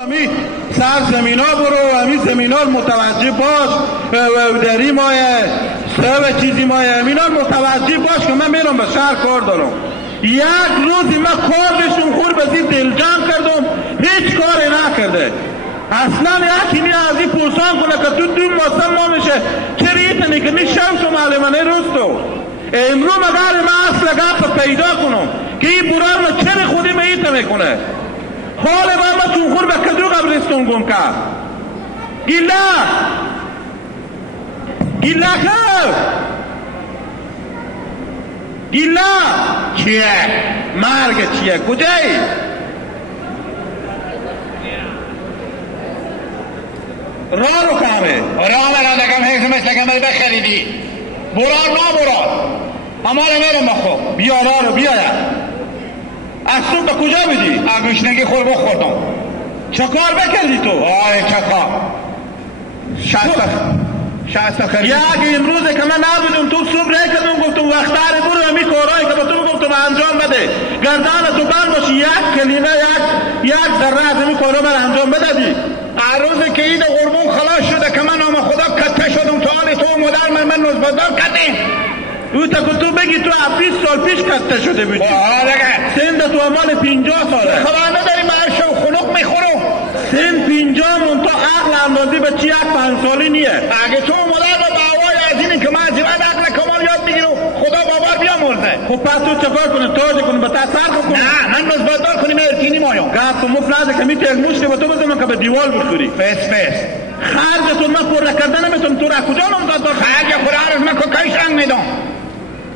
امی سرزمینا برو، امی زمینا متوجه باش، دری مایه سه چیزی مایه امینا متوجه باش که من میرم به شهر کار دارم. یک روزی من کارشون خور به زیر دلجم کردم، هیچ کاری نکرده. اصلا یکی می از این پرسان کنه که تو دون موسم ما میشه چرا ایتنی که نی شمس و معلمانه رستو امرو مگر من اصلا گپ پیدا کنم که این برای ما چرا خودی ما ایتا میکنه. حال ما چون خور به کدو قبرستون گم کرد. گیلا چیه؟ مرگ چیه؟ کجایی؟ راه رو کامه راه مرا دکم هیچ مثل که من بخریدی برار اما نمیرم بخو بیا راه رو بیاید. از صبح به کجا بدی؟ گوشنگی خور بخوردم. چه کار بکردی تو؟ آه چه کار 60 خرید. یک امروزه که من نبودم تو صبح رای کردم گفتم وقتاره برو همی کارهایی که با تو گفتم انجام بده. گردان تو بند باشی یک کلمه یک ذره از همی کارها من انجام بدادی. روزی که این قربون خلاص شده که من آم خدا کته شدم تو حال تو مادر من نزبدار کته او تا که تو بگی تو 20 سال پیش کته شده بودی. سند تو امال 50 ساله. خبر نداری من شو خلق میخورم. سند 50 منطقه عقل اندازی به چی 5 سالی نیه. اگه تو مادر با دعوای از اینی که من زیاد عقل کمال یاد میگیرم خدا باور بیامرزه. خب پس تو چکار کنه تاج کنه به تاثیر کنه. نه من نزبدار کنیم ارتینی مایم. گفت مفرده که میتی از مشت به تو بزنم که به دیوال بخوری. فس خرجتون من پر کردن نمیتونم تو را کجا نمزد خرج خورا من که کاش رنگ میدم.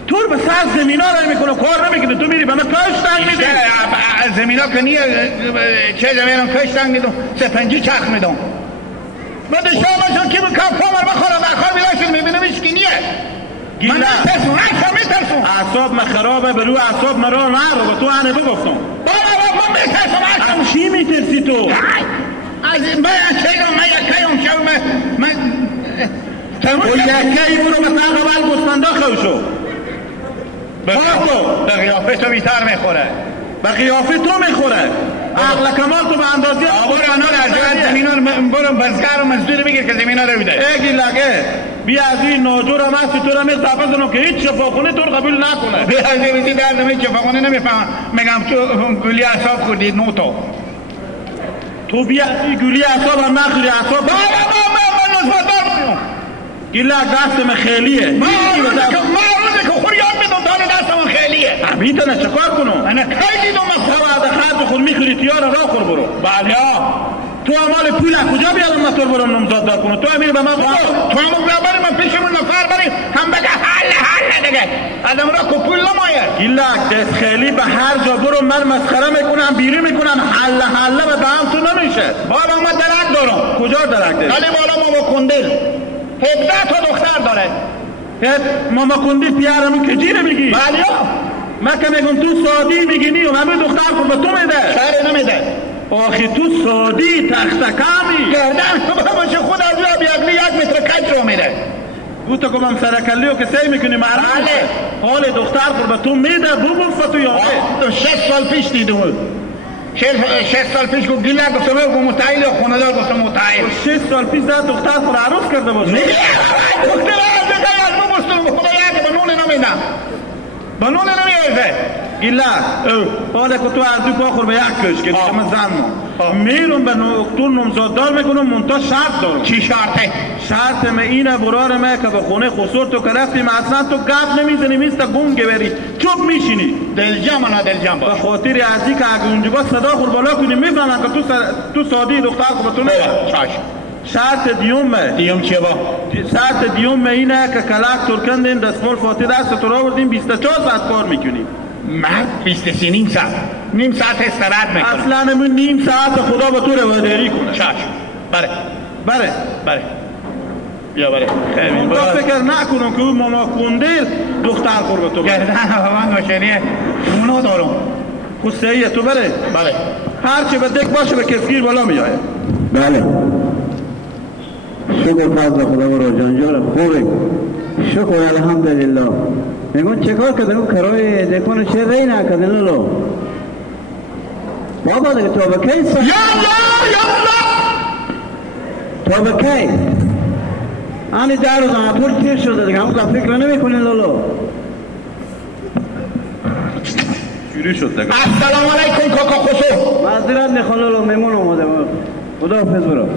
تو به سر زمینا را میکنه کار نمیکنه تو میری به من کاش تنگ میدی. زمینا که نیه چه زمینا کاش تنگ میدم سپنجی چرخ میدم. بعد شامشون که به کام پامر بخورم اخواه بیراشون میبینم ایشکی نیه. من میترسون اعصاب من خرابه برو اعصاب مرا نرو به تو انه بگفتم. بابا من میترسم چی میترسی تو؟ از من یکیم شو من و یکی برو به تاق اول گستنده خوشو به قیافه تو بیتر میخوره. به قیافه تو میخوره. عقل کمال تو به اندازی برو انا رجوعت زمینان برو بزگر و مزدور بگیر که زمینان رو بیده ایگی لگه بیا از این ناجور هم هستی تو رو می صفحه زنم که هیچ شفاخونه تو رو قبول نکنه. بیا از این بیدی دردم هیچ شفاخونه نمیفهم میگم تو گلی اعصاب خوردید نوتو تو بیا از این گلی اعصاب هم نخوری اعصاب من نزبدار بودیم گله دست من خیلیه. من روزی که خور یاد میدم دانه دست من خیلیه. میتونه چکار کنم؟ انا کی دیدم تو بعد خرج خود میخوری تیار را خور برو. بله تو امال پول کجا بیارم من تو برم نمزاد دار کنم. تو امیر به من بخور تو هم برای من پیشمون نفر بریم هم بگه حل دیگه آدم را که پول نمایه گلک دست خیلی به هر جا برو من مسخره میکنم بیری میکنم حل به هم تو نمیشه. بالا من درک دارم. کجا درک داری؟ ولی بالا ماما کندل 17 تا دختر داره. ماما کندل پیارم کجیره میگی؟ بله من که میگم تو سادی میگینی و همه دختر خود به تو میده. شهر نمیده. آخی تو سادی تختکامی گردن تو باشه خود از یا بیاگلی 1 متر کج رو میده. او تا که من سرکلیو که سی میکنی معلوم حال دختر خود به تو میده بو فتو یا 6 سال پیش دیدم 6 سال پیش گفت گله گفتم متعیل یا خوندار گفتم متعیل 6 سال پیش داد دختر خود عروس کرده باشه. نه دختر از ما مستم خدا یک بنون نمیدم بنون نمیارزه گله حالا که تو از دو پاخور به یک کش که من زن میرم به دکتر نمزاددار میکنم منتا شرط دارم. چی شرطه؟ شرط من اینه برار من که به خونه خسور تو که رفتیم اصلا تو گپ نمیزنی میسته گنگه بری چوب میشینی دلجم باش. به خاطر ازی که اگه اونجا صدا خور بالا کنی میفهمن که تو سادی دختر خور به تو نمیده. شرط دیوم چیه با؟ شرط دیوم اینه که کلک ترکندیم دستمال فاتح دست تو را بردیم 24 ساعت کار میکنیم. مرد 23 نیم ساعت استراحت میکنم. اصلا من نیم ساعت خدا به تو رواداری کنه. چشم بره بیا بره خیلی با فکر نکنم که ماما کندل دختر خور به تو گردن من گوشنیه اونو دارم خستهیه تو بره هرچی به دک باشه به کسگیر بالا میایه. بله شکر فضل خدا برو جانجار خوبه شکر الحمدلله. میگون چه کار کردن اون کرای دکانو چه رای نکردن لو بابا دیگه تو به کی یا تو به کی آنی در روز آن پول تیر شده دیگه همون فکر نمی‌کنی لولو شروع شد دیگه السلام علیکم کاکا خسرو معذرت میخوام لولو میمون اومده خدا حافظ برو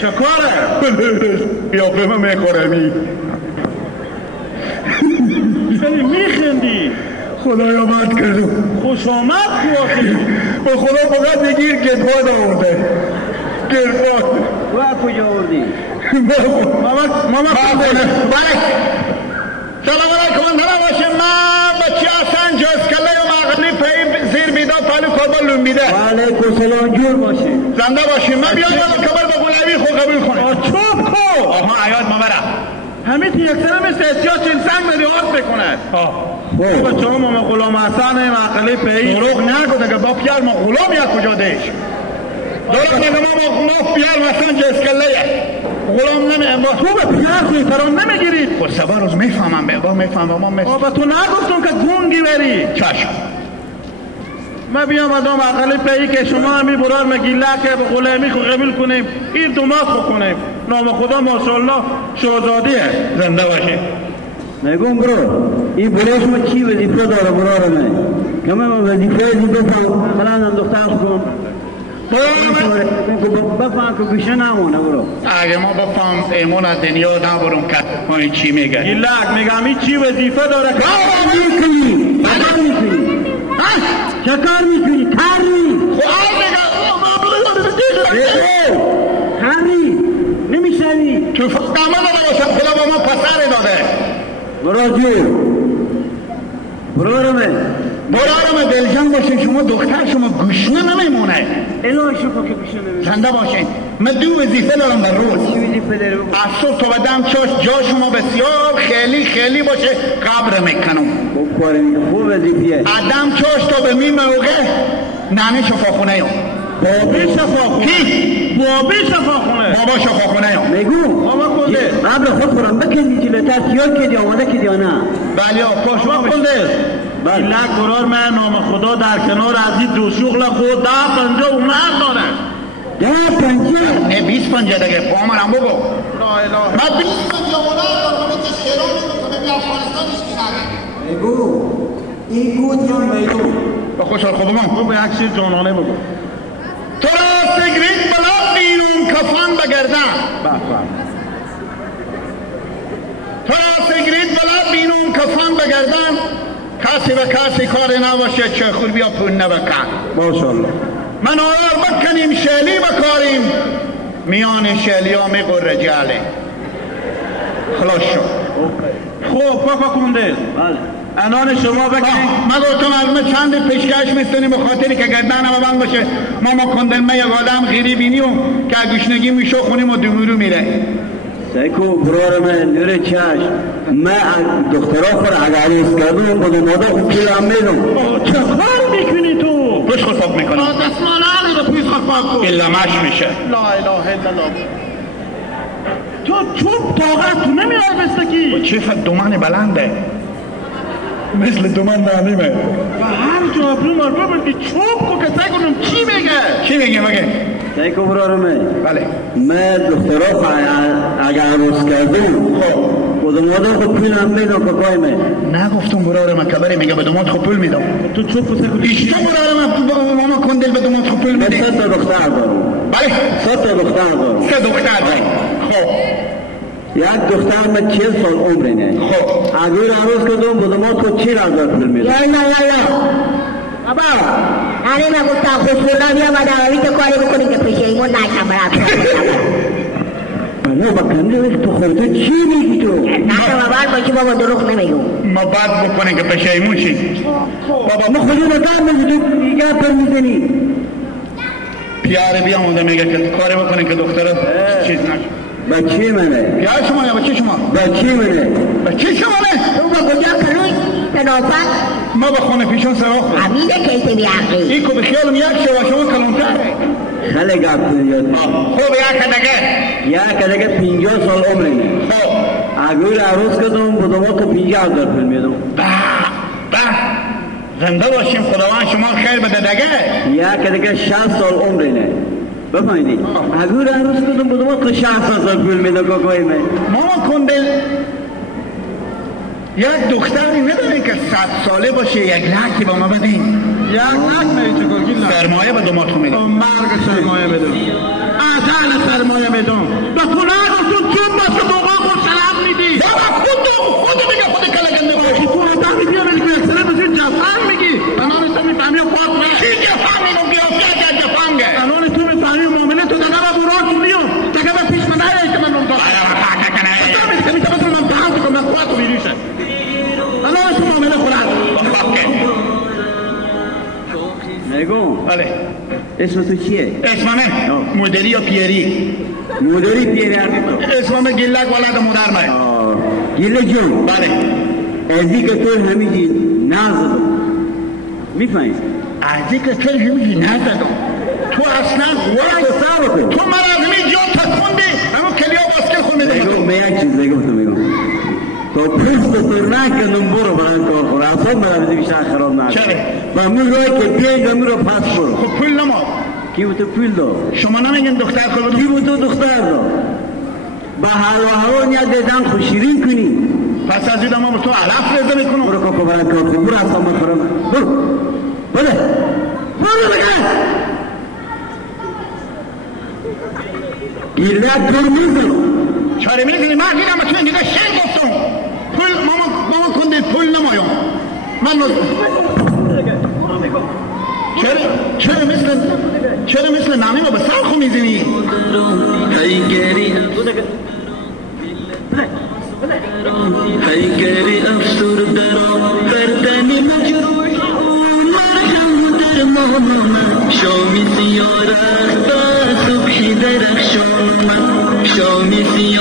چه کاره؟ قیافه من میخورمی خیلی میخندی خدایا بد کردم خوش آمد خواهی به خدا فقط بگیر گردباد آورده گردباد تو از کجا آوردی؟ ماما کنده سلام علیکم اندرا باشه من بچه حسن جسکله مغلی پی زیر بیدا پالو کاربان لون بیده و علیکم سلام جور باشه زنده باشیم من بیان یاد کبر به غلامی خود قبول کنه چوب کو آها عیاد مامرا همین یک سنه مثل اسیاد چین سنگ مریات بکنه بچه ها ما غلام حسن مغلی پی مروغ نگو دیگه با پیار ما غلام یا کجا دیش دارم دیگه ما پیار حسن جسکله غلام نمی تو به پیار خوی فران نمیگیرید خود سبا روز میفهمم با میفهمم ما مثل با تو نگفتم که گونگی بری چشم ما بیام ادام عقلی پیی که شما همی برار مگیله که به غلامی خود قبول کنیم این دماغ خود کنیم نام خدا ماشاءالله شهزادیه زنده باشه نگم برو این برایش ما چی وظیفه داره برای من که من وظیفه بفهم فلان هم دختر کن بفهم که گوشه نمونه برو اگه ما بفهم ایمون از دنیا نبرم که ما این چی میگه ایلک میگم این چی وظیفه داره که کار میکنی کار میکنی چه کار میکنی کاری کاری نمیشنی تو فقامه نباشم خدا با ما پسر داده برو جور برو برارم دلجن باشین شما دختر شما گوشنه نمیمونه الهی شکر که گوشه نمیمونه زنده باشین من دو وظیفه دارم در روز چی وظیفه داری بگو از صبح تا بدم جا شما بسیار خیلی باشه قبر میکنم خوب وظیفیه آدم چاش تا به می موقع نانه شفاخونه هم بابی شفاخونه بابی شفاخونه بابا شفاخونه هم میگو بابا کنده قبل خود برم بکنی جلوتر سیار کدی آمده کدی یا نه بله آقا شما بابا کنده ایلک برار من نام خدا در کنار از این دو شغل خود 10-50 اومد داره 10-50 نه 20-50 دیگه با من هم بگو لا اله من 20-50 اومد دارم که شیرانی میکنه بی افغانستانش کناره میگو این گوت یا میگو با خوشحال خوب من تو به یک چیز جانانه بگو تو را سگریت بلا بیرون کفان بگردن تو را سگریت بلا بیرون کفان بگردن کسی به کسی کار نباشه چه خود بیا پول نبکن ماشاءالله من آیار بکنیم شیلی بکاریم میان شیلی ها میگو رجاله خلاص شد خوب پاکا کنده بله انان شما بکنید من گفتم از من چند پیشکش میستنی بخاطری که گردن هم بند باشه ما کندن من یک آدم غیری بینیم که گوشنگی میشو خونیم و دومورو میره سیکو برار من نور چشم من دخترها خود عگریز کردم با دمادا خوب پیرم میدم چه کار میکنی تو؟ پوش خود پاک میکنم دستمال علی رو پویز خود پاک کن الا مش میشه لا اله الا الله تو چوب طاقت تو نمیای بستکی چه دومن بلنده مثل دومن نانیمه و هر جا ابرو مربا بردی چوب کو که سعی کنم چی میگه؟ چی میگه مگه؟ سیکو برار من بله من دخترها خود عگریز کردم با دمادا خوب پیرم میدم ککای من نگفتم برار من کبری میگه به دومات خوب پول میدم تو چوب کو سعی ایشتا برار من ماما کندل به دومات خوب پول من میده 100 تا دختر دارم بله 100 تا دختر دارم 3 دختر داریم خب یک دختر من 40 سال عمرینه خب اگر عروض کردم بودمات خود 40,000 پول میدم یا بابا همه من گفتم خسرو بیا و دراوی تو کاری بکنی که پیشه ایمون نکم برد بله بکنده تو خورده چی میگی تو؟ نه بابا باشی بابا دروغ نمیگو ما بعد بکنه که پشیمون شی بابا ما خودی رو دار میزی تو دیگه پر میزنی پیاره بیامونده میگه که کاری بکنه که دختر چیز نشه بچه منه پیاره شما یا بچه شما؟ بچه منه بچه شما نه؟ تو با کجا کروی تنافت ما به خونه پیشون سراخ بود حمیده کیسه بیعقی این که بخیالم یک شما شما کلونتر خیلی گفت یاد خوب یک دیگه یک دیگه 50 سال عمرینه خب اگر عروس کردم بودم تو 50,000 پول میدم. زنده باشیم خداوند شما خیر بده دیگه. یا که دیگه 60 سال عمرینه. بفهمیدی؟ اگر عروس کردم بودم تو 60 سال پول میدم کوکوی من. ماما کنده یک دختری نداره که 100 ساله باشه یک لکی با ما بدین. یک لک میشه گلگیلا. سرمایه به دوماتون میدم. مرگ سرمایه میدم. اصل سرمایه میدم. به فلان تو چون باشه موقع خود سلام میدی. بابا خود میگه خود کلگنده باشی. تو آدم میگه ولی که اکثر بزرگ جفن میگی. انان تو میفهمی پاک نه. چی جفنی رو گرفته که جفنگه. انان تو میفهمی معامله تو دیگه با برات میام. دیگه به پیش من نیایی که من رو داشت. آره با پاک کنه. میتونم من بحث کنم خودت رو بیریشه. انان تو معامله خورد. نگو. بله. اسم تو چیه؟ اسممه مدری یا پیری. مدری پیری اسممه گلک ولد مدر مه. گله جون. بله. ازی که تو همیجی نازدم. میفهمی؟ ازی که تو همیجی نازدم. تو اصلا تو مرا از همی جا تکوندی اما کلیا باسکل خونده نگو من یک چیز نگو تو میگم. تو پوست تو نکردم برو برای کار خور. اصلا برای بیشتر خراب نکن. چرا؟ و من روی که بیای من رو پس برو. خب پول نما. کی بود تو پول دو؟ شما نمیگن دختر کار کی بود تو دختر دو؟ با حال و هوا نیا دیدن خوشیرین کنی. پس از این ما تو علف رزه میکنم. برو کوکو برای کار خور. برو اصلا من خورم. برو. بده. برو بگه. گیله تو میزنم. چاره میزنی من دیدم تو این دیگه شیر گفتم. پول ماما کنده پول نمایم. من چرا مثل نامی ما به سر خو میزنی؟ هیگری افسرده بردنی مجروح مرهم در مهمم شامی سیاه رخت صبحی درخشان شامی سیاه